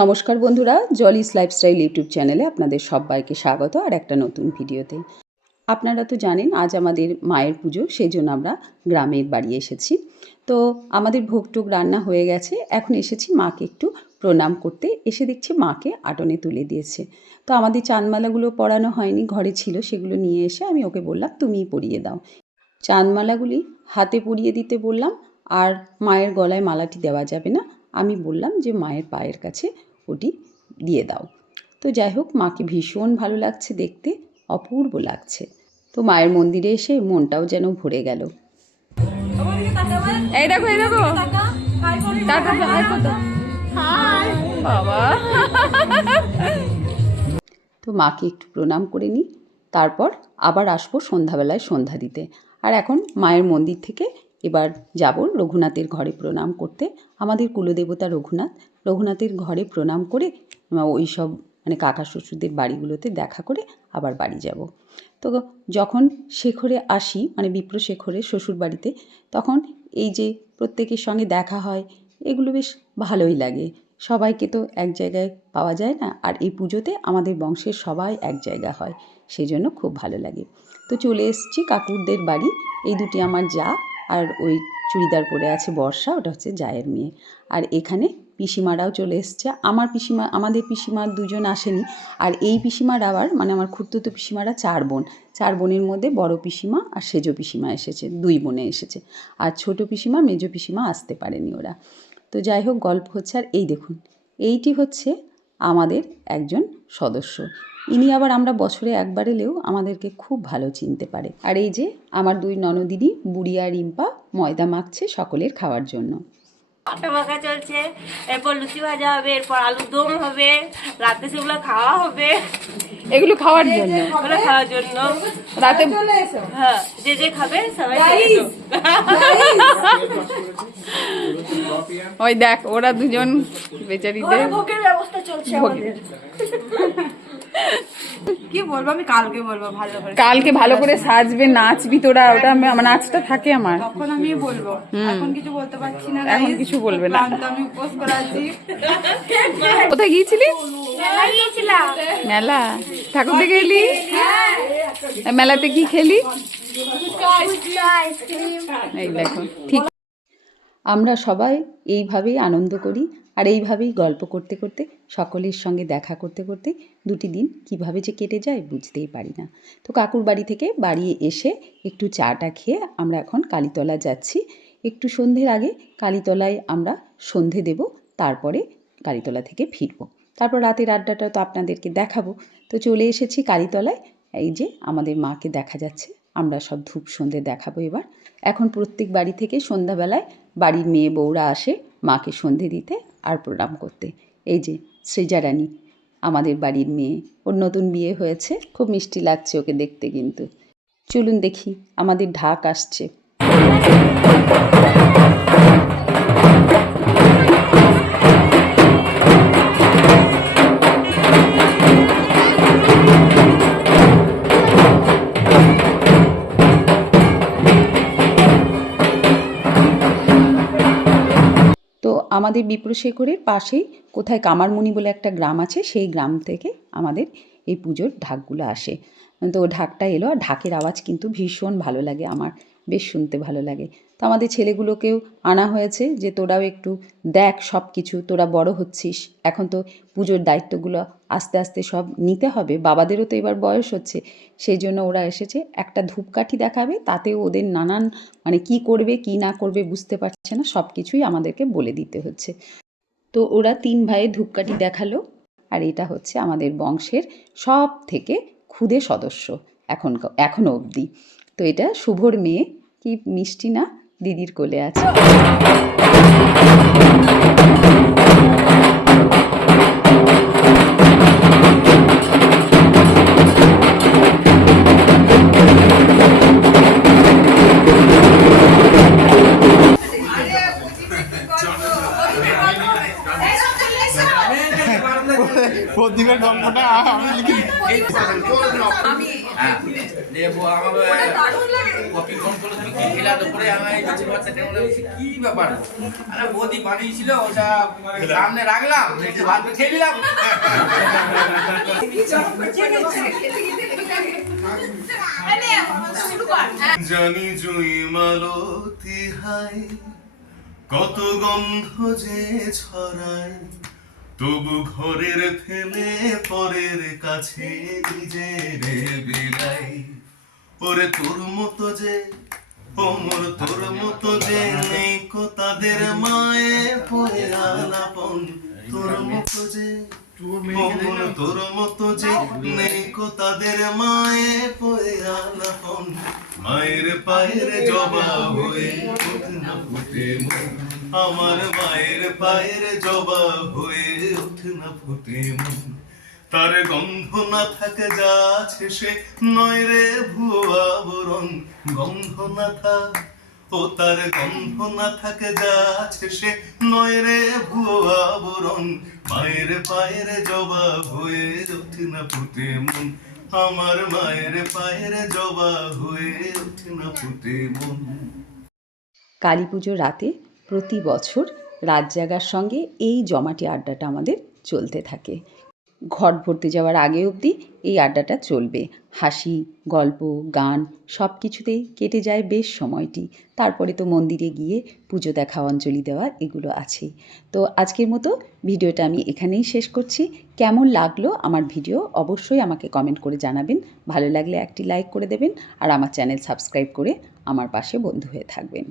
নমস্কার বন্ধুরা, জলিস lifestyle YouTube চ্যানেলে আপনাদের সবাইকে স্বাগত আর একটা নতুন ভিডিওতে। আপনারা তো জানেন আজ আমাদের মায়ের পুজো, সেই জন্য আমরা গ্রামের বাড়ি এসেছি। তো আমাদের ভোগটোগ রান্না হয়ে গেছে, এখন এসেছি মাকে একটু প্রণাম করতে। এসে দেখছি মাকে আটনে তুলে দিয়েছে। তো আমাদের চাঁদমালাগুলো পরানো হয়নি, ঘরে ছিল, সেগুলো নিয়ে এসে আমি ওকে বললাম তুমিই পরিয়ে দাও। চাঁদমালাগুলি হাতে পরিয়ে দিতে বললাম, আর মায়ের গলায় মালাটি দেওয়া যাবে না, আমি বললাম যে মায়ের পায়ের কাছে ওটি দিয়ে দাও। তো যাই হোক, মাকে ভীষণ ভালো লাগছে দেখতে, অপূর্ব লাগছে। তো মায়ের মন্দিরে এসে মনটাও যেন ভরে গেল। এই দেখো এই দেখো, বাবা। তো মাকে একটু প্রণাম করে নিই, তারপর আবার আসবো সন্ধ্যাবেলায় সন্ধ্যা দিতে। আর এখন মায়ের মন্দির থেকে এবার যাব রঘুনাথের ঘরে প্রণাম করতে। আমাদের কুলদেবতা রঘুনাথের ঘরে প্রণাম করে ওই সব কাকা শ্বশুরদের বাড়িগুলোতে দেখা করে আবার বাড়ি যাব। তো যখন শেখরে আসি, বিপ্র শেখরের শ্বশুর বাড়িতে, তখন এই যে প্রত্যেকের সঙ্গে দেখা হয়, এগুলো বেশ ভালোই লাগে। সবাইকে তো এক জায়গায় পাওয়া যায় না, আর এই পুজোতে আমাদের বংশের সবাই এক জায়গা হয়, সেই জন্য খুব ভালো লাগে। তো চলে এসেছি কাকুরদের বাড়ি। এই দুটি আমার যা, আর ওই চুড়িদার পরে আছে বর্ষা, ওটা হচ্ছে জায়ের মেয়ে। আর এখানে পিসিমারাও চলে এসছে। আমাদের পিসিমা দুজন আসেনি, আর এই পিসিমার আবার আমার খুড়তুতো পিসিমারা চার বোনের মধ্যে বড় পিসিমা আর সেজ পিসিমা এসেছে, দুই বোনে এসেছে। আর ছোট পিসিমা মেজ পিসিমা আসতে পারেনি ওরা। তো যাই হোক, গল্প হচ্ছে। আর এই দেখুন, এইটি হচ্ছে আমাদের একজন সদস্য। ইনি আবার আমরা বছরে একবার এলেও আমাদেরকে খুব ভালো চিনতে পারে। আর এই যে আমার দুই ননদিনী বুড়ি আর রিম্পা ময়দা মাখছে সকলের খাওয়ার জন্য। আটা মাখা চলছে, এরপর লুচি ভাজা হবে, এরপর আলুর দম হবে, রাতে সেগুলো খাওয়া হবে। এগুলো খাওয়ার জন্য, খাওয়ার জন্য রাতে। হ্যাঁ, যে যে খাবে সবাই। ওই দেখ, ওরা দুজন বেচারিদের ভোগের ব্যবস্থা চলছে আমাদের। কি বলবো, আমি কালকে বলবো ভালো করে। কালকে ভালো করে সাজবে, নাচবি তোরা। ওটা নাচটা থাকে আমার, তখন আমি বলবো। এখন কিছু বলতে পারছি না, এখন কিছু বলবে না। আমি উপোস করে আছি। কোথায় গিয়েছিলি? মেলা গিয়েছিলাম। মেলা? ঠাকুর দেখে এলি? মেলাতে কি খেলি? এই দেখো, ঠিক। আমরা সবাই এইভাবেই আনন্দ করি, আর এইভাবেই গল্প করতে করতে, সকলের সঙ্গে দেখা করতে করতে দুটি দিন কিভাবে যে কেটে যায় বুঝতেই পারি না। তো কাকুর বাড়ি থেকে বাড়ি এসে একটু চাটা খেয়ে আমরা এখন কালীতলা যাচ্ছি। একটু সন্ধ্যের আগে কালীতলায় আমরা সন্ধে দেব, তারপরে কালীতলা থেকে ফিরব। তারপর রাতের আড্ডাটা তো আপনাদেরকে দেখাবো। তো চলে এসেছি কালীতলায়। এই যে আমাদের মাকে দেখা যাচ্ছে, আমরা সব ধূপ সন্ধে দেখাবো এবার। এখন প্রত্যেক বাড়ি থেকে সন্ধ্যাবেলায় বাড়ির মেয়ে বউরা আসে মাকে সন্ধে দিতে আর প্রণাম করতে। এই যে সৃজা রানী, আমাদের বাড়ির মেয়ে, ওর নতুন বিয়ে হয়েছে, খুব মিষ্টি লাগছে ওকে দেখতে। কিন্তু চলুন দেখি, আমাদের ঢাক আসছে। আমাদের বিপ্রশেখরের পাশেই কোথায় কামারমণি বলে একটা গ্রাম আছে, সেই গ্রাম থেকে আমাদের এই পুজোর ঢাকগুলো আসে। তো ঢাকটা এলো, আর ঢাকের আওয়াজ কিন্তু ভীষণ ভালো লাগে, আমার বেশ শুনতে ভালো লাগে। তো আমাদের ছেলেগুলোকেও আনা হয়েছে যে তোরাও একটু দেখ সব কিছু, তোরা বড় হচ্ছিস, এখন তো পুজোর দায়িত্বগুলো আস্তে আস্তে সব নিতে হবে, বাবাদেরও তো এবার বয়স হচ্ছে, সেই জন্য ওরা এসেছে। একটা ধূপকাঠি দেখাবে, তাতেও ওদের নানান কি করবে কি না করবে বুঝতে পারছে না, সব কিছুই আমাদেরকে বলে দিতে হচ্ছে। তো ওরা 3 ভাইয়ে ধূপকাঠি দেখালো, আর এটা হচ্ছে আমাদের বংশের সব থেকে ক্ষুদে সদস্য এখনো অবধি। তো এটা শুভর মেয়ে, কি মিষ্টি না, দিদির কোলে আছে। প্রদীপের গল্পটা আমি লিখি। হ্যাঁ দিয়ে আমাকে কপি ফোন করলো তুমি কি খেলা দুপুরে আমি কিছু বাচ্চা টেনে কি ব্যাপার আরে বৌদি বানিয়েছিল ওটা সামনে রাখলাম একটু ভাত খেয়ে নিলাম জানি জুই মালতি হাই কত গন্ধ যে ছড়ায় তবু ঘরের ফেলে পরের কাছে নিজের বিলাই ওরে তোর মতো যে ওমর তোর মতো যে নেই কো তাদের মায়ে পড়ে আলাপন তোর মতো যে ওমর তোর মতো যে নেই কো তাদের মায়ে পড়ে আলাপন মায়ের পায়ের জবা হয়ে ওঠে না ফুটে মন আমার মায়ের পায়ের জবা হয়ে ওঠে না ফুটে মন তার গন্ধ না থাকে যা আছে সে নয় রে ভুয়া বরণ গন্ধ না থাক ও তার গন্ধ না থাকে যা আছে সে নয় রে ভুয়া বরণ মায়ের পায়ের জবা হয়ে ওঠে না ফুটে মন আমার মায়ের পায়ের জবা হয়ে ওঠে না ফুটে মন। কালী পুজোর রাতে প্রতি বছর রাত জাগার সঙ্গে এই জমাটি আড্ডাটা আমাদের চলতে থাকে। ঘট ভরতে যাওয়ার আগে অবধি এই আড্ডাটা চলবে। হাসি, গল্প, গান সব কিছুতেই কেটে যায় বেশ সময়টি। তারপরে তো মন্দিরে গিয়ে পুজো দেখা, অঞ্জলি দেওয়া এগুলো আছেই। তো আজকের মতো ভিডিওটা আমি এখানেই শেষ করছি। কেমন লাগলো আমার ভিডিও অবশ্যই আমাকে কমেন্ট করে জানাবেন। ভালো লাগলে একটি লাইক করে দেবেন আর আমার চ্যানেল সাবস্ক্রাইব করে আমার পাশে বন্ধু হয়ে থাকবেন।